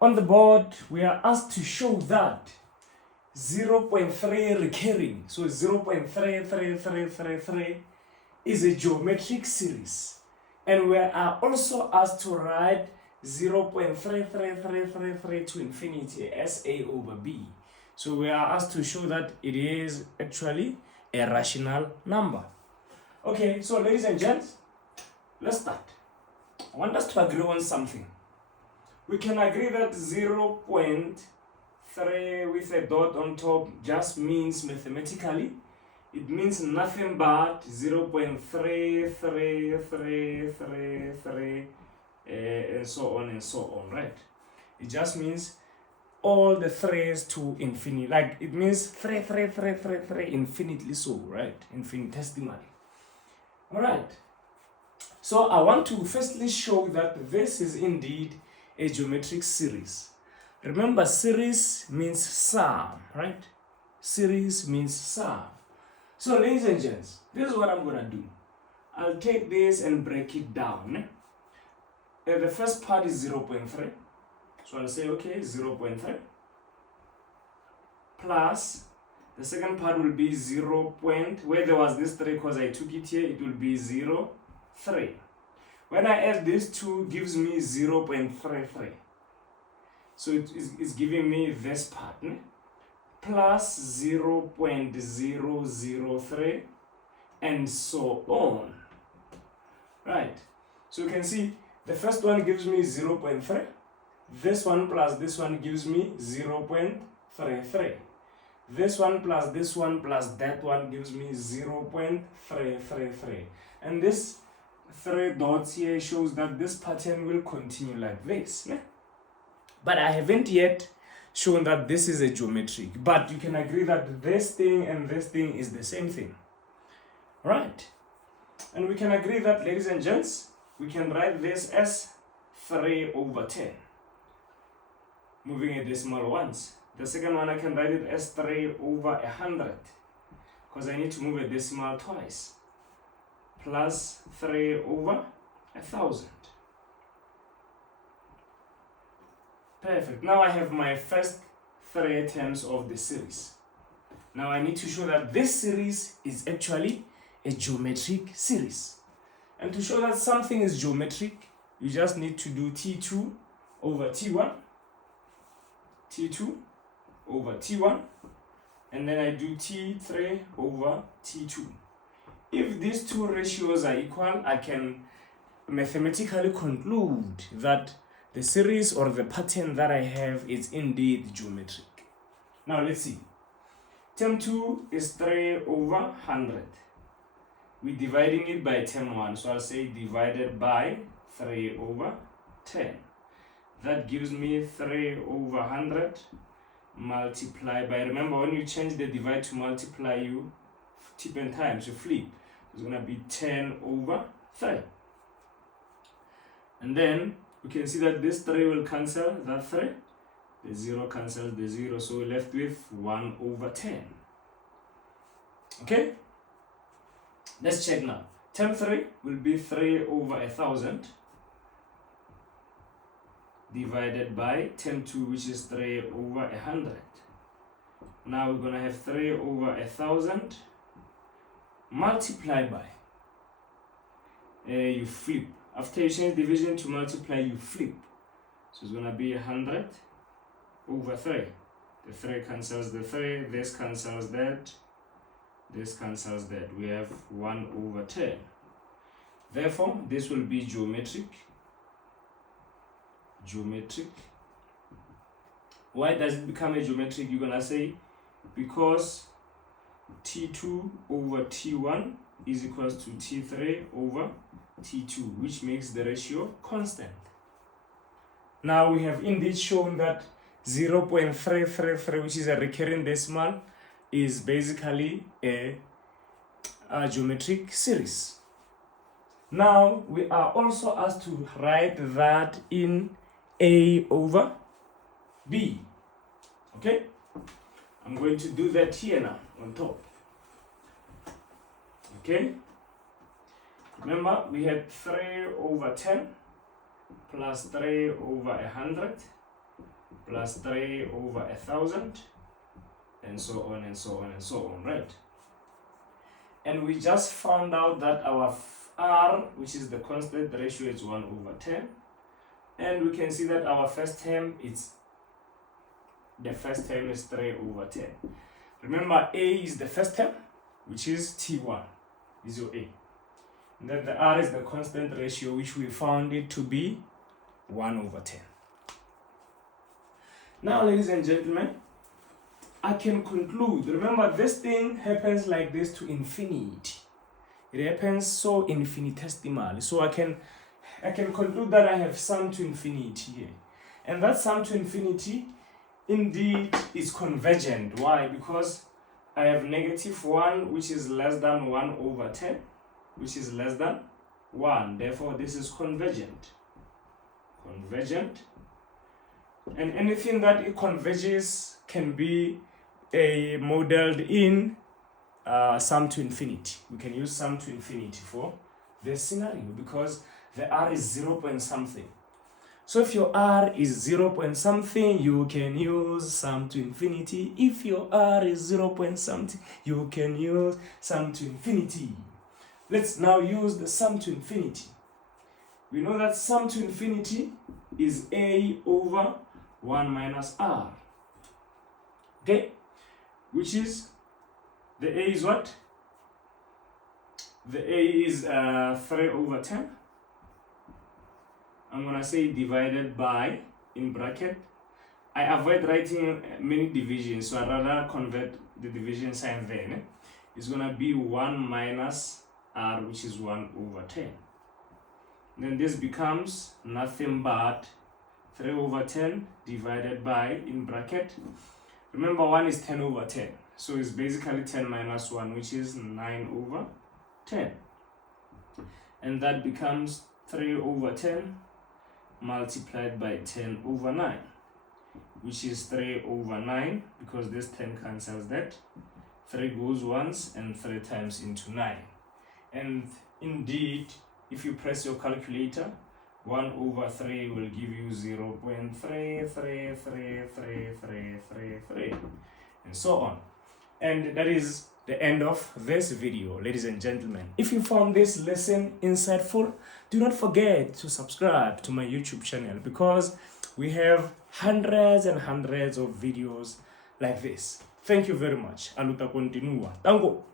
On the board, we are asked to show that 0.3 recurring, so 0.3333 is a geometric series. And we are also asked to write 0.33333 to infinity as A over B. So we are asked to show that it is actually a rational number. Okay, so ladies and gents, let's start. I want us to agree on something. We can agree that 0.3 with a dot on top just means mathematically, it means nothing but 0.33333 and so on and so on, right? It just means all the threes to infinity, like it means 3 infinitely so, right? Infinitesimally. All right. So I want to firstly show that this is indeed a geometric series. Remember, series means sum, right? Series means sum. So ladies and gents, this is what I'm going to do. I'll take this and break it down. The first part is 0.3. So I'll say, okay, 0.3 plus the second part will be 0. Where there was this 3 because I took it here, it will be 0.3. When I add these two, gives me 0.33. So it's giving me this part, plus 0.003 and so on. Right. So you can see the first one gives me 0.3. This one plus this one gives me 0.33. This one plus this one plus that one gives me 0.333. And this 3 dots here shows that this pattern will continue like this. But I haven't yet shown that this is a geometric. But you can agree that this thing and this thing is the same thing. Right? And we can agree that, ladies and gents, we can write this as 3 over 10. Moving a decimal once. The second one I can write it as 3 over 100. Because I need to move a decimal twice. Plus 3 over 1,000. Perfect. Now I have my first 3 terms of the series. Now I need to show that this series is actually a geometric series. And to show that something is geometric, you just need to do T2 over T1, T2 over T1, and then I do T3 over T2. If these two ratios are equal, I can mathematically conclude that the series or the pattern that I have is indeed geometric. Now let's see. Term 2 is 3 over 100. We're dividing it by term 1, so I'll say divided by 3 over 10. That gives me 3 over 100 multiplied by, remember when you change the divide to multiply, you tip and times, you flip. It's going to be 10 over 3. And then we can see that this 3 will cancel that 3. The 0 cancels the 0, so we're left with 1 over 10. Okay? Let's check now. Term 3 will be 3 over 1,000 divided by term 2, which is 3 over 100. Now we're going to have 3 over 1,000 multiplied by, you flip. After you change division to multiply, you flip. So it's going to be 100 over 3. The 3 cancels the 3, this cancels that, this cancels that. We have 1 over 10. Therefore, this will be geometric. Geometric. Why does it become a geometric? You're going to say because T2 over T1 is equals to T3 over T2, which makes the ratio constant. Now we have indeed shown that 0.333, which is a recurring decimal, is basically a geometric series. Now we are also asked to write that in A over B. Okay? I'm going to do that here now on top. Okay? Remember, we had 3 over 10 plus 3 over 100 plus 3 over 1,000, and so on and so on and so on, right? And we just found out that our R, which is the constant ratio, is 1 over 10. And we can see that our first term is 3 over 10. Remember, A is the first term, which is T1, is your A. And then the R is the constant ratio, which we found it to be 1 over 10. Now, ladies and gentlemen, I can conclude. Remember, this thing happens like this to infinity. It happens so infinitesimally. So I can conclude that I have sum to infinity here. And that sum to infinity indeed is convergent. Why? Because I have -1, which is less than 1 over 10, which is less than 1. Therefore, this is convergent. Convergent. And anything that it converges can be modeled in sum to infinity. We can use sum to infinity for this scenario because the R is 0 point something. So if your R is 0 point something, you can use sum to infinity. If your R is 0 point something, you can use sum to infinity. Let's now use the sum to infinity. We know that sum to infinity is A over 1 minus R. Okay? Which is, the A is what? The A is 3 over 10. I'm going to say divided by, in bracket. I avoid writing many divisions, so I'd rather convert the division sign there. It's going to be 1 minus R, which is 1 over 10. Then this becomes nothing but 3 over 10 divided by, in bracket. Remember, 1 is 10 over 10. So it's basically 10 minus 1, which is 9 over 10. And that becomes 3 over 10 multiplied by 10 over 9, which is 3 over 9, because this 10 cancels that. 3 goes once and 3 times into 9. And indeed, if you press your calculator, 1 over 3 will give you 0.3333333, and so on. And that is the end of this video, ladies and gentlemen. If you found this lesson insightful, do not forget to subscribe to my YouTube channel because we have hundreds and hundreds of videos like this. Thank you very much. Aluta continua. Tango.